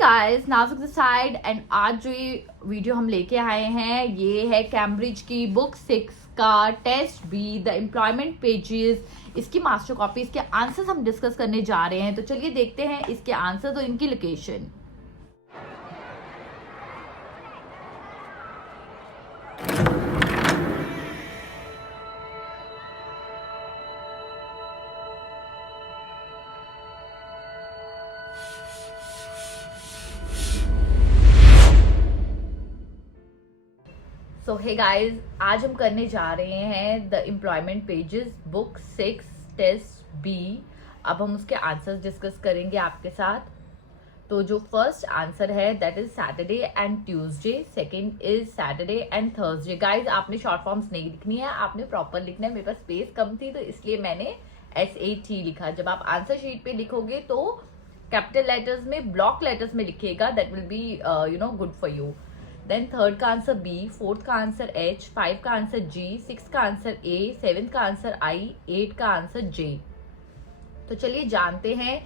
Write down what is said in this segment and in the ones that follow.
Guys, नाजुक the side and आज जो ये वीडियो हम लेके आए हैं ये है कैम्ब्रिज की बुक 6 का test B the employment pages. इसकी मास्टर कॉपी, इसके आंसर्स हम डिस्कस करने जा रहे हैं। तो चलिए देखते हैं इसके आंसर्स और इनकी लोकेशन। सो हे गाइस, आज हम करने जा रहे हैं the employment pages book 6 test B. अब हम उसके आंसर्स डिस्कस करेंगे आपके साथ। तो जो फर्स्ट आंसर है that is Saturday and Tuesday, second is Saturday and Thursday. Guys, आपने शॉर्ट फॉर्म्स नहीं लिखनी है, आपने प्रॉपर लिखना है। मेरे पास स्पेस कम थी तो इसलिए मैंने SAT लिखा। जब आप आंसर शीट पे लिखोगे तो कैपिटल लेटर्स में, ब्लॉक लेटर्स में लिखिएगा, that will be good for you. Then third का आंसर B, फोर्थ का आंसर H, 5 का आंसर G, 6 का आंसर A, 7 का आंसर I, 8 का आंसर J। तो चलिए जानते हैं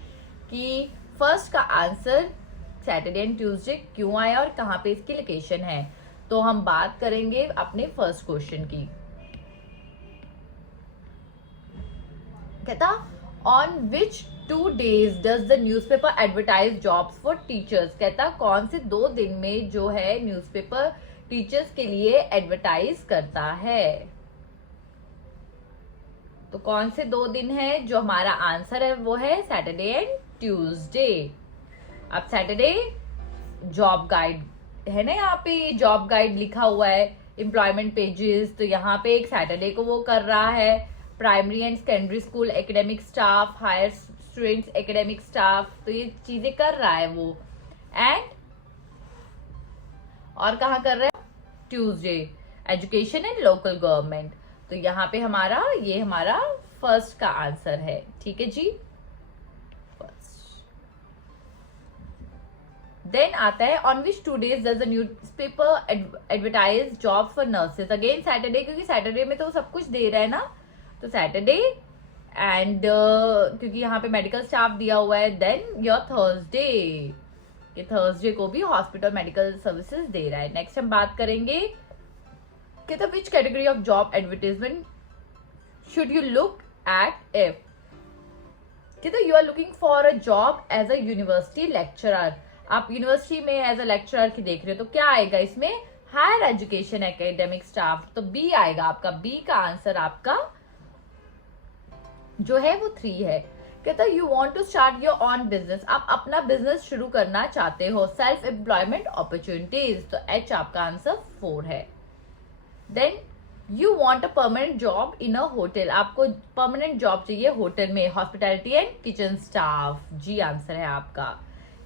कि फर्स्ट का आंसर सैटरडे एंड ट्यूसडे क्यों आया और कहाँ पे इसकी लोकेशन है। तो हम बात करेंगे अपने फर्स्ट क्वेश्चन की। कहता on which 2 days does the newspaper advertise jobs for teachers. कहता कौन से 2 दिन में जो है न्यूज़पेपर टीचर्स के लिए एडवर्टाइज करता है। तो कौन से 2 दिन है? जो हमारा आंसर है वो है सैटरडे एंड ट्यूसडे। अब सैटरडे जॉब गाइड है ना, यहाँ पे जॉब गाइड लिखा हुआ है एम्प्लॉयमेंट पेजेस। तो यहाँ पे एक सैटरडे को वो कर रहा है। Primary and secondary school academic staff, higher students academic staff, तो ये चीजें कर रहा है वो। एंड और कहाँ कर रहा है? Tuesday education and local government. तो यहाँ पे ये हमारा फर्स्ट का आंसर है। ठीक है जी, फर्स्ट। देन आता है on which 2 days does the newspaper advertise job for nurses. Again Saturday, क्योंकि सैटरडे में तो सब कुछ दे रहा है ना, तो सैटरडे एंड क्योंकि यहाँ पे मेडिकल स्टाफ दिया हुआ है। देन योर थर्सडे, ये थर्सडे को भी हॉस्पिटल मेडिकल सर्विसेज दे रहा है। नेक्स्ट हम बात करेंगे कि तो which category of job advertisement should you look at if. कि तो you are looking for a job as a university lecturer. आप यूनिवर्सिटी में एज अ लेक्चरर की देख रहे हो, तो क्या आएगा इसमें? Higher education academic staff. तो B आएगा आपका। B का आंसर आपका जो है वो 3 है। कहता you want to start your own business. आप अपना बिजनेस शुरू करना चाहते हो। सेल्फ एम्प्लॉयमेंट अपॉर्चुनिटीज, तो H आपका आंसर 4 है। Then you want a permanent job in a hotel. आपको परमानेंट जॉब चाहिए होटल में, hospitality and kitchen staff. G answer है आपका।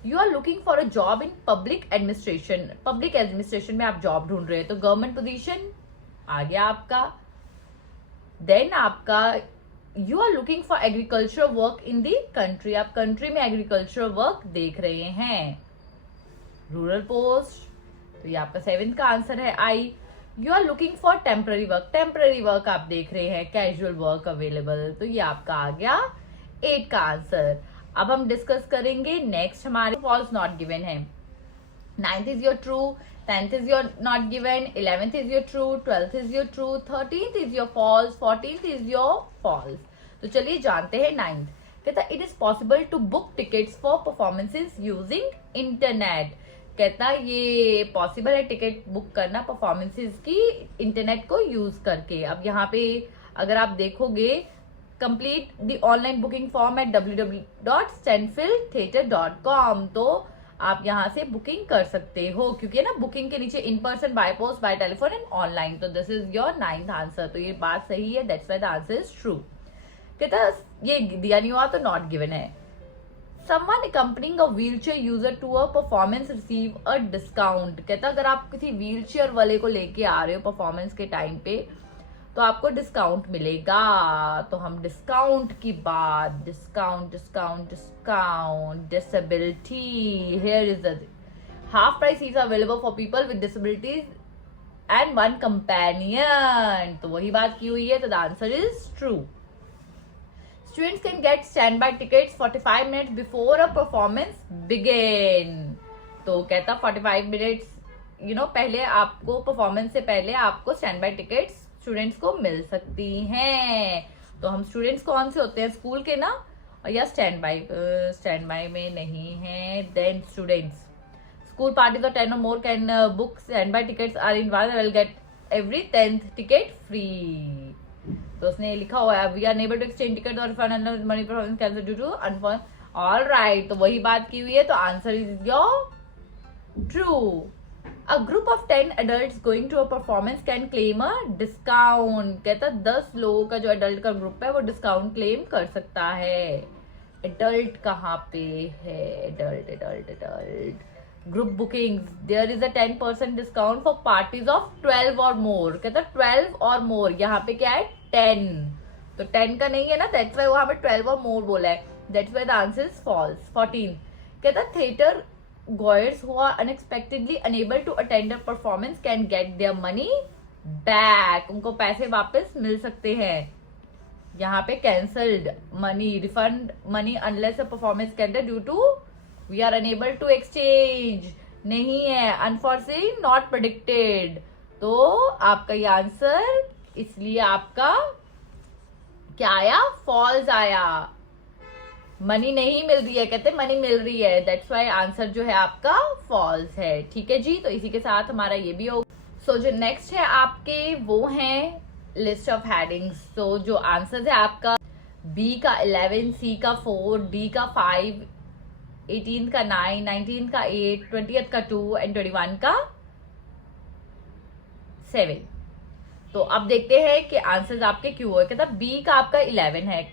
You are looking for a job in public administration. Public administration में आप job ढूंढ रहे हो, तो गवर्नमेंट पोजीशन आ गया आपका। देन आपका you are looking for agriculture work in the country. आप कंट्री में एग्रीकल्चर वर्क देख रहे हैं, रूरल पोस्ट। तो ये आपका 7th का आंसर है I। You are looking for temporary work. Temporary work आप देख रहे हैं, कैजुअल वर्क अवेलेबल। तो ये आपका आ गया 8 का आंसर। अब हम डिस्कस करेंगे नेक्स्ट। हमारे फॉल्स नॉट गिवन है। 9th is your true, 10th is your not given, 11th is your true, 12th is your true, 13th is your false, 14th is your false। तो चलिए जानते हैं 9th। कहता it is possible to book tickets for performances using internet। कहता ये possible है ticket book करना performances की इंटरनेट को यूज करके। अब यहाँ पे अगर आप देखोगे, complete the online booking form at www.stanfieldtheatre.com। तो आप यहाँ से बुकिंग कर सकते हो, क्योंकि ना बुकिंग के नीचे in person, by post, by telephone and online. तो this is your 9th answer. तो ये बात सही है, that's why the answer is true. कहता ये दिया नहीं हुआ तो नॉट गिवन है। Someone accompanying a wheelchair user to a performance receive a discount. कहता अगर आप किसी व्हीलचेयर वाले को लेके आ रहे हो परफॉर्मेंस के टाइम पे, तो आपको डिस्काउंट मिलेगा। तो हम डिस्काउंट की बात, discount discount discount disability. Here is the half price seats available for people with disabilities and 1 companion. तो वही बात की हुई है, तो the answer is true. Students can get stand by tickets 45 minutes before a performance begin. तो कहता 45 minutes पहले आपको परफॉर्मेंस से पहले आपको स्टैंड बाय टिकट्स स्टूडेंट्स को मिल सकती हैं। तो हम स्टूडेंट्स कौन से होते हैं, स्कूल के ना, या स्टैंड बाय में नहीं है। देन स्टूडेंट्स स्कूल पार्टीज और 10 or more can book stand by tickets are invited, will get every 10th ticket free. तो उसने लिखा हुआ है we are able to exchange ticket और refund money performance cancel due to अनफॉर्म। Alright, तो वही बात की हुई है, तो answer is your true. A group of 10 adults going to a performance can claim a discount। कहता 10 लोगों का जो adult का ग्रुप है वो डिस्काउंट क्लेम कर सकता है। adult कहाँ पे है, adult group bookings, there is a 10% discount for parties of 12 or more। कहता 12 or more, यहाँ पे क्या है 10, तो 10 का नहीं है ना, that's why वहाँ पे 12 or more बोला है, that's why the answer is false। 14 कहता theater goers who are unexpectedly unable to attend a performance can get their money back। उनको पैसे वापस मिल सकते हैं। यहाँ पे cancelled money, refund money unless a performance cancelled due to we are unable to exchange नहीं है, unforeseen not predicted। तो आपका ये आंसर, इसलिए आपका क्या आया, फॉल्स आया। मनी नहीं मिल रही है, कहते मनी मिल रही है, दैट्स वाई आंसर जो है आपका फॉल्स है। ठीक है जी, तो इसी के साथ हमारा ये भी हो। सो जो नेक्स्ट है आपके वो हैं लिस्ट ऑफ हेडिंग्स। तो जो आंसर है आपका बी का 11, सी का 4, डी का 5, 18 का 9, 19 का 8, 20th का 2 एंड 21 का 7। तो अब देखते हैं कि आंसर्स आपके क्यों है। कहता बी का आपका 11 है,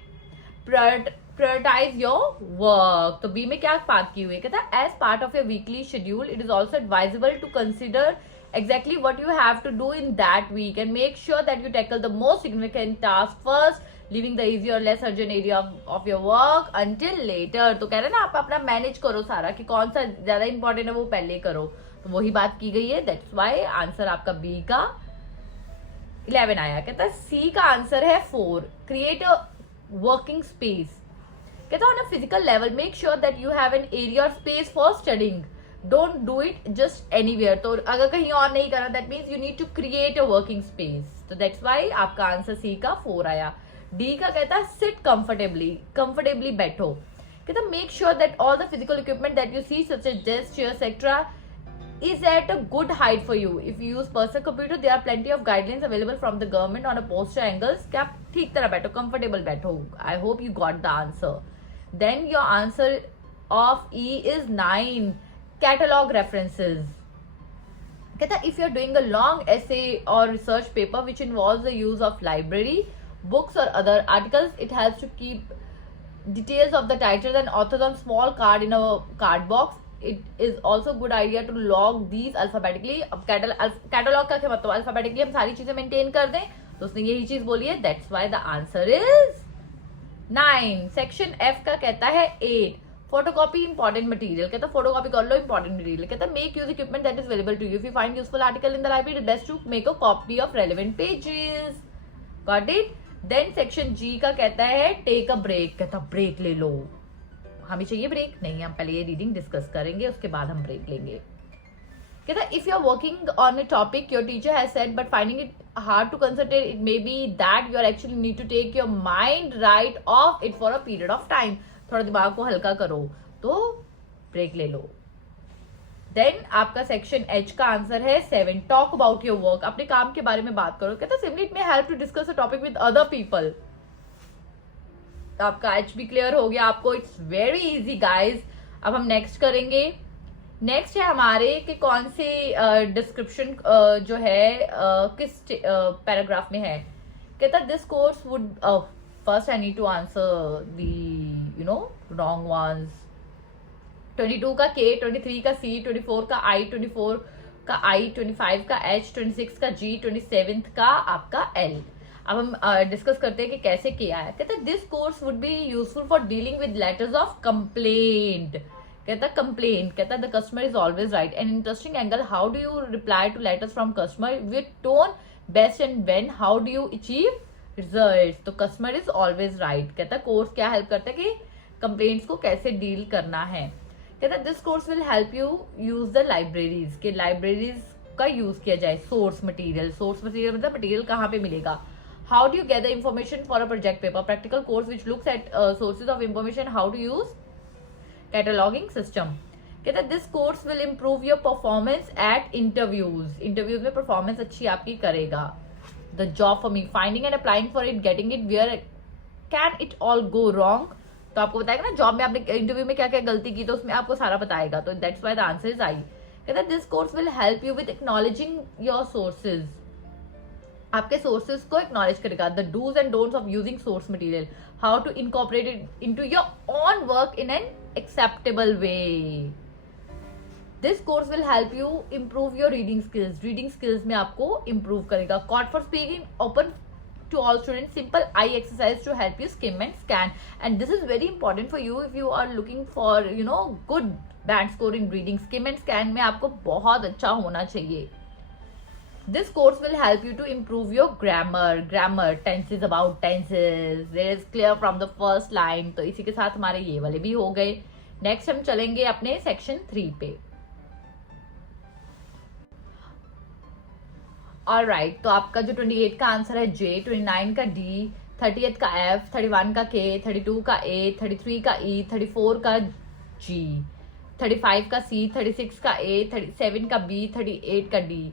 prioritize your work। तो बी में क्या बात की हुई है, कहता as part of your weekly schedule it is also advisable to consider exactly what you have to do in that week and make sure that you tackle the most significant task first, leaving the easier or less urgent area of your work until later। तो कह रहे ना आप अपना manage करो सारा कि कौन सा ज्यादा इंपॉर्टेंट है वो पहले करो, तो वही बात की गई है, दैट्स वाई आंसर आपका बी का 11 आया। कहता सी का आंसर है 4, क्रिएट अ वर्किंग स्पेस। कहता on a physical level make sure that you have an area और space for studying, don't do it just anywhere. तो अगर कहीं और नहीं करना that means you need to create a working space, तो that's why आपका आंसर सी का 4 आया। डी का कहता है सिट कंफर्टेबली बैठो। कहता make sure that all the physical equipment that you see such as desk, chairs etcetera is at a good height for you. If you use personal computer, there are plenty of guidelines available from the government on a posture angles. क्या आप ठीक तरह बैठो, comfortable बैठो। I hope you got the answer. Then your answer of E is 9, catalog references. कहता if you are doing a long essay or research paper which involves the use of library, books or other articles, it helps to keep details of the titles and authors on small card in a card box. It is also good idea to log these alphabetically। अब catalogue का क्या मतलब, alphabetically हम सारी चीजें maintain कर दें, तो उसने यही चीज बोली है, that's why the answer is 9। Section F का कहता है 8, फोटोकॉपी इंपॉर्टेंट मटेरियल। कहता फोटोकॉपी कर लो इंपॉर्टेंट मटेरियल। कहता make use equipment that is available to you, if you find useful article in the library it best to make a copy of relevant pages. Got it. Then section G का कहता है take a break. कहता break ले लो, हमें चाहिए break नहीं, हम पहले ये रीडिंग डिस्कस करेंगे उसके बाद हम ब्रेक लेंगे। कहता if you are working on a topic your teacher has said but finding it hard to concentrate, it may be that you are actually need to take your mind right off it for a period of time. थोड़ा दिमाग को हल्का करो, तो break ले लो। Then आपका section H का आंसर है 7, टॉक अबाउट योर वर्क। अपने काम के बारे में बात करो। कहता simply it may help to discuss a topic with other people. आपका एच भी क्लियर हो गया आपको, इट्स वेरी इजी गाइज। अब हम नेक्स्ट करेंगे। नेक्स्ट है हमारे कि कौन से डिस्क्रिप्शन जो है किस पैराग्राफ में है। कहता this course would, first I need to answer the wrong ones. 22 का के, 23 का सी, 24 का आई, 24 का आई, 25 का एच, 26 का जी, 27 का आपका एल। अब हम डिस्कस करते हैं कि कैसे किया है। कहता this course would be useful for dealing with letters of complaint. कहता कंप्लेंट, कहता the customer is always right, an interesting angle, how do you reply two letters from customer with tone, best and when, how do you achieve results. तो customer is always right. कहता course क्या help करता है कि complaints को कैसे deal करना है। कहता है this course will help you use the libraries, के लाइब्रेरीज का यूज किया जाए. सोर्स मटेरियल मतलब मटेरियल कहाँ पे मिलेगा. How do you gather information for a project paper, practical course which looks at sources of information, how to use cataloguing system. कहता है this course will improve your performance at interviews, interviews में performance अच्छी आपकी करेगा. The job for me, finding and applying for it, getting it, where can it all go wrong. तो आपको बताएगा ना जॉब में आपने इंटरव्यू में क्या क्या गलती की, तो उसमें आपको सारा बताएगा. तो that's why the answer is I. कहता है this course will help you with acknowledging your sources, आपके सोर्सेज को एक्नॉलेज करेगा. The dos and don'ts of using source material, how to incorporate it into your own work in an acceptable way. This course will help you improve your reading skills, reading skills में आपको improve करेगा. Caught for speaking open to all students, simple eye exercise to help you skim and scan, and this is very important for you if you are looking for good band score in reading. Skim and scan में आपको बहुत अच्छा होना चाहिए. This course will help you to improve your grammar, tenses, about tenses, there is clear from the first line. तो इसी के साथ हमारे ये वाले भी हो गए. नेक्स्ट हम चलेंगे अपने सेक्शन 3 पे. ऑलराइट, तो आपका जो 28 का आंसर है जे, 29 का डी, 30th का एफ, 31 का के, 32 का ए, 33 का ई, 34 का जी, 35 का सी, 36 का ए, 37 का बी, 38 का डी.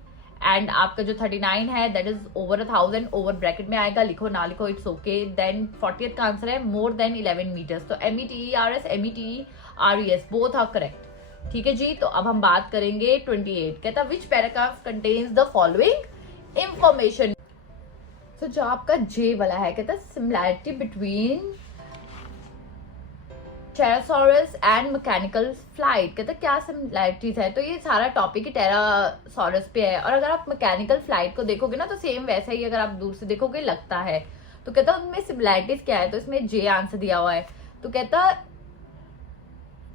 एंड आपका जो 39 है that is over 1000, over bracket में आएगा, लिखो ना लिखो इट्स ओके. देन 40th का आंसर है मोर देन 11 मीटर्स. तो METERS, METERES both are correct. ठीक है जी. तो अब हम बात करेंगे 28. कहता which paragraph contains the following information. तो जो आपका जे वाला है कहता है similarity between pterosaurus and mechanical flight. कहता है क्या सिमिलैरिटीज है. तो ये सारा टॉपिक ही टेरासॉरस पे है, और अगर आप मैकेनिकल फ्लाइट को देखोगे ना तो सेम वैसा ही अगर आप दूर से देखोगे लगता है. तो कहता है उनमें सिमिलैरिटीज क्या है. तो इसमें जे आंसर दिया हुआ है. तो कहता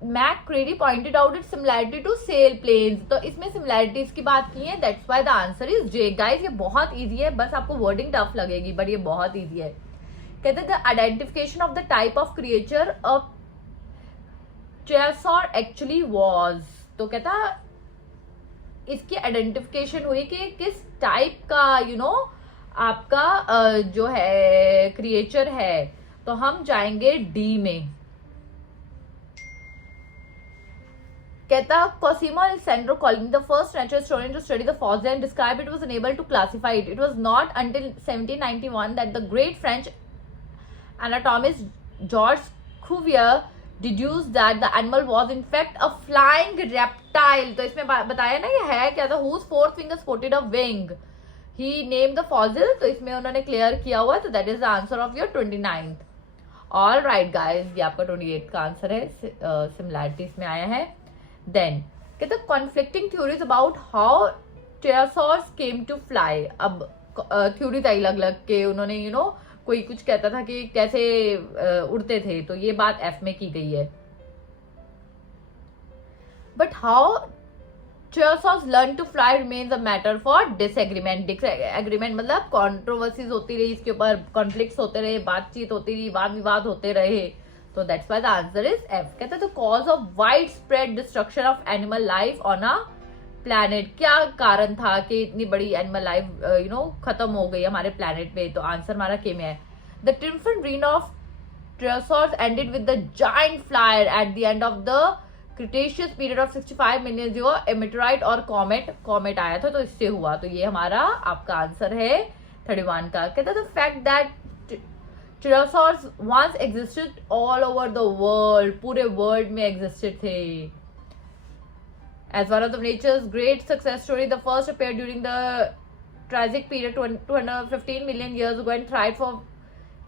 MacCready pointed out it similarity to sailplanes. तो इसमें सिमिलैरिटीज की बात की है, that's why the answer is J. Guys ये बहुत इजी है, बस आपको वर्डिंग टफ लगेगी बट ये बहुत इजी है. कहते हैं the identification of the type of creature a pterosaur actually was. तो कहता इसकी आइडेंटिफिकेशन हुई कि किस टाइप का आपका जो है क्रिएचर है. तो हम जाएंगे डी में. कहता Cosimo Alessandro Colini, the first natural historian to study the fossil and describe it, was unable to classify it. It was not until 1791 that the great French anatomist Georges Cuvier deduced that the animal was in fact a flying reptile. तो इसमें बताया ना ये है क्या था. whose four fingers sported a wing. He named the fossil. तो इसमें उन्होंने क्लियर किया हुआ. तो that is the answer of your 29th. All right guys, ये आपका 28 का आंसर है. सिमिलैरिटीज में आया है. देन कहते हैं conflicting theories about how pterosaurs came to fly. अब थ्योरीज आई अलग अलग के उन्होंने कोई कुछ कहता था कि कैसे उड़ते थे. तो ये बात एफ में की गई है. But how pterosaurs learn to fly remains a matter for disagreement. Disagreement मतलब कॉन्ट्रोवर्सीज होती रही, इसके ऊपर कॉन्फ्लिक्ट्स होते रहे, बातचीत होती रही, वाद विवाद होते रहे. तो that's why the answer is F. कहते हैं the cause of wide spread destruction of animal life on a planet. क्या कारण था कि इतनी बड़ी एनिमल लाइफ खत्म हो गई हमारे प्लैनेट पे. तो आंसर हमारा के में है. The triumphant reign of pterosaurs ended with the giant flyer at the end of the Cretaceous period of 65 million जो एमेटेराइट और कॉमेट आया था. तो इससे हुआ. तो ये हमारा आपका आंसर है 31 का. कहता है the fact that Pterosaurs once existed all over the world, पूरे वर्ल्ड में existed थे. As one of the nature's great success story, the first appeared during the Triassic period 215 million years ago and thrived for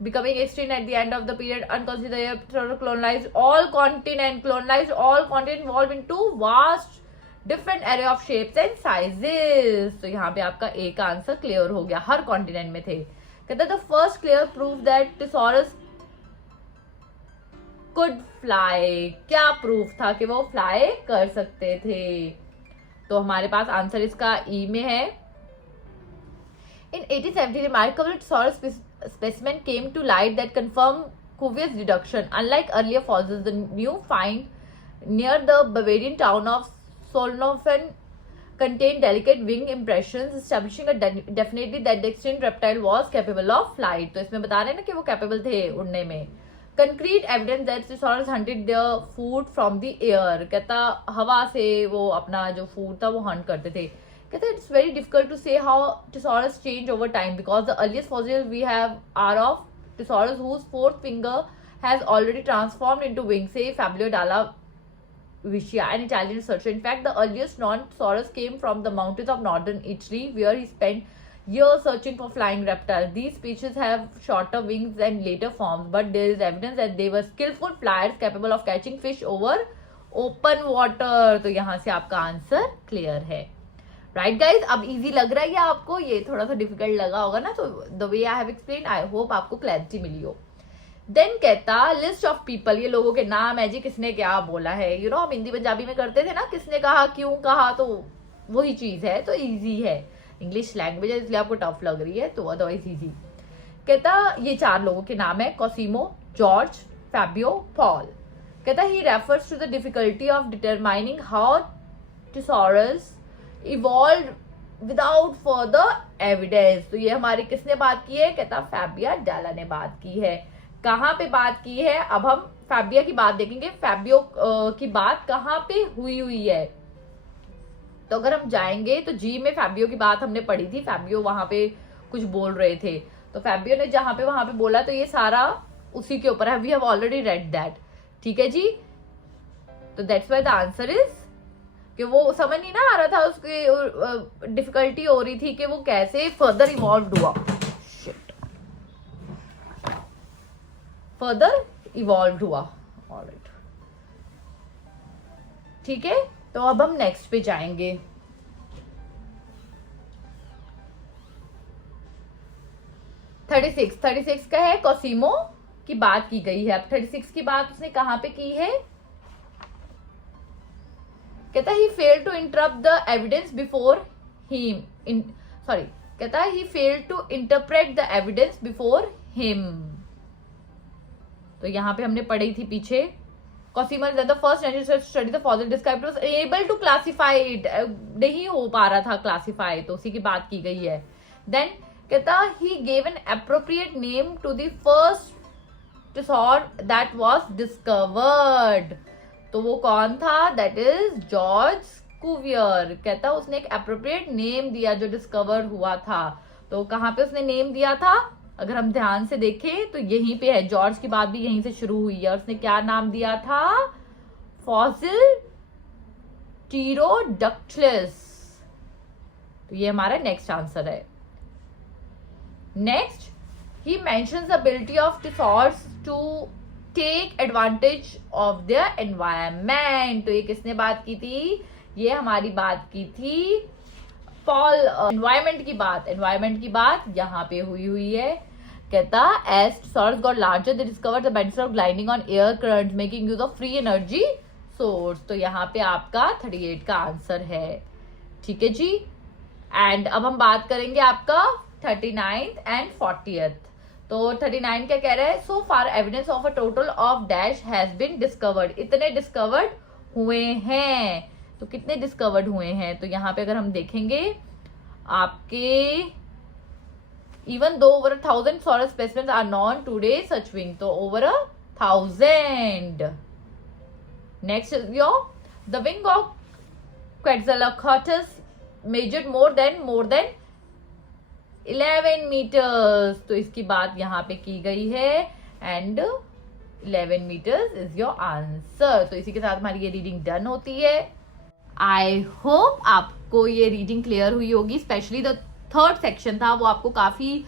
becoming extinct at the end of the period. Unconsidered colonized all continent, evolved into vast different array of shapes and sizes. तो यहाँ पे आपका ए का answer clear हो गया. हर continent में थे. कहता है the first clear proof that pterosaurs could fly. क्या प्रूफ था कि वो फ्लाई कर सकते थे. तो हमारे पास आंसर इसका ई में है. In 1870 remarkable pterosaurs specimen came to light that confirm Cuvier's deduction. Unlike earlier fossils, the new find near the Bavarian town of Solnhofen contained delicate wing impressions, establishing a definitely that the extinct reptile was capable of flight. तो इसमें बता रहे हैं ना कि वो capable थे उड़ने में. Concrete evidence that Tyrannosaurus hunted their food from the air. कहता हवा से वो अपना जो food था वो hunt करते थे. कहता it's very difficult to say how Tyrannosaurus changed over time because the earliest fossils we have are of Tyrannosaurus whose fourth finger has already transformed into wings, say Fabio Dalla Vicia, an Italian researcher. In fact, the earliest Nontosaurus came from the mountains of northern Italy, where he spent years searching for flying reptiles. These species have shorter wings than later forms, but there is evidence that they were skillful flyers capable of catching fish over open water. तो यहाँ से आपका answer clear है. Right guys, अब easy लग रहा है या आपको ये थोड़ा सा डिफिकल्ट लगा होगा ना, तो the way I have explain, I hope आपको क्लैरिटी मिली हो. देन कहता लिस्ट ऑफ पीपल, ये लोगों के नाम है जी, किसने क्या बोला है. यू नो हम हिंदी पंजाबी में करते थे ना, किसने कहा क्यों कहा, तो वही चीज है, तो इजी है. इंग्लिश लैंग्वेज है इसलिए आपको टफ लग रही है, तो अदरवाइज इजी. कहता ये 4 लोगों के नाम है, कॉसिमो, जॉर्ज, फैबियो, पॉल. कहता he refers to the difficulty of determining how pterosaurs evolve without further evidence. तो ये हमारी किसने बात की है, कहता फैबिया डाला ने बात की है. कहाँ पे बात की है, अब हम फैबिया की बात देखेंगे. फैबियो की बात कहाँ पे हुई है, तो अगर हम जाएंगे तो जी में फैबियो की बात हमने पढ़ी थी. फैबियो वहां पे कुछ बोल रहे थे, तो फैबियो ने जहां पे वहां पे बोला, तो ये सारा उसी के ऊपर है. We have already read that. ठीक है जी, तो that's why the answer is कि वो समझ नहीं ना आ रहा था, उसकी डिफिकल्टी हो रही थी कि वो कैसे फर्दर इवॉल्व हुआ. फर्दर इवॉल्व हुआ. ऑलराइट, ठीक है, तो अब हम नेक्स्ट पे जाएंगे. थर्टी सिक्स का है, कॉसिमो की बात की गई है. अब 36 की बात उसने कहां पे की है, कहता he failed to interrupt the evidence before him, sorry, कहता he failed to interpret the evidence before him. तो यहां पे हमने पढ़ी थी पीछे, Cosimo is the first scientist to study the fossil described was able to classify it. नहीं हो पा रहा था classify, तो उसी की बात की गई है. Then कहता he gave an appropriate name to the first dinosaur that was discovered. तो वो कौन था, that is George Cuvier. कहता उसने एक appropriate name दिया जो discover हुआ था. तो कहाँ पे उसने name दिया था, अगर हम ध्यान से देखें तो यहीं पे है. जॉर्ज की बात भी यहीं से शुरू हुई है. उसने क्या नाम दिया था, फॉसिल टीरोडक्टिलस. तो ये हमारा नेक्स्ट आंसर है. Next, he mentions the ability of pterosaurs to take advantage of their environment. तो ये किसने बात की थी, ये हमारी बात की थी पॉल. एनवायरनमेंट की बात यहाँ पे हुई है. कहता as Tyrannosaurus got larger they discovered the benefits of gliding on air currents making use of free energy source. तो यहाँ पे आपका 38 का आंसर है. ठीक है जी. एंड अब हम बात करेंगे आपका 39th एंड 40th. तो 39 क्या कह रहा है, so far evidence of a total of dash has been discovered. इतने डिस्कवर्ड हुए हैं, तो कितने डिस्कवर्ड हुए हैं, तो यहाँ पे अगर हम देखेंगे आपके even though over 1,000 saurus specimens are known today, such wing, तो over 1,000. Next is the wing of Quetzalcoatlus measured more than 11 meters. तो इसकी बात यहाँ पे की गई है and 11 meters is your answer. तो इसी के साथ हमारी ये रीडिंग डन होती है. आई होप आपको ये रीडिंग क्लियर हुई होगी. स्पेशली द थर्ड सेक्शन था वो आपको काफी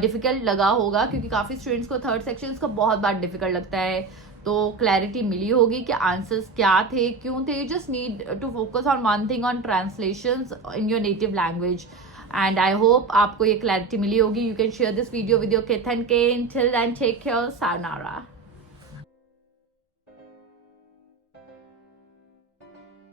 डिफिकल्ट लगा होगा, क्योंकि काफी स्टूडेंट्स को थर्ड सेक्शन का बहुत बार डिफिकल्ट लगता है. तो क्लैरिटी मिली होगी कि आंसर्स क्या थे, क्यों थे. You just need to focus on one thing, on translations in your native language. And I hope आपको ये क्लैरिटी मिली होगी. You can share this video with your kid and kin. Till then take care, sayonara.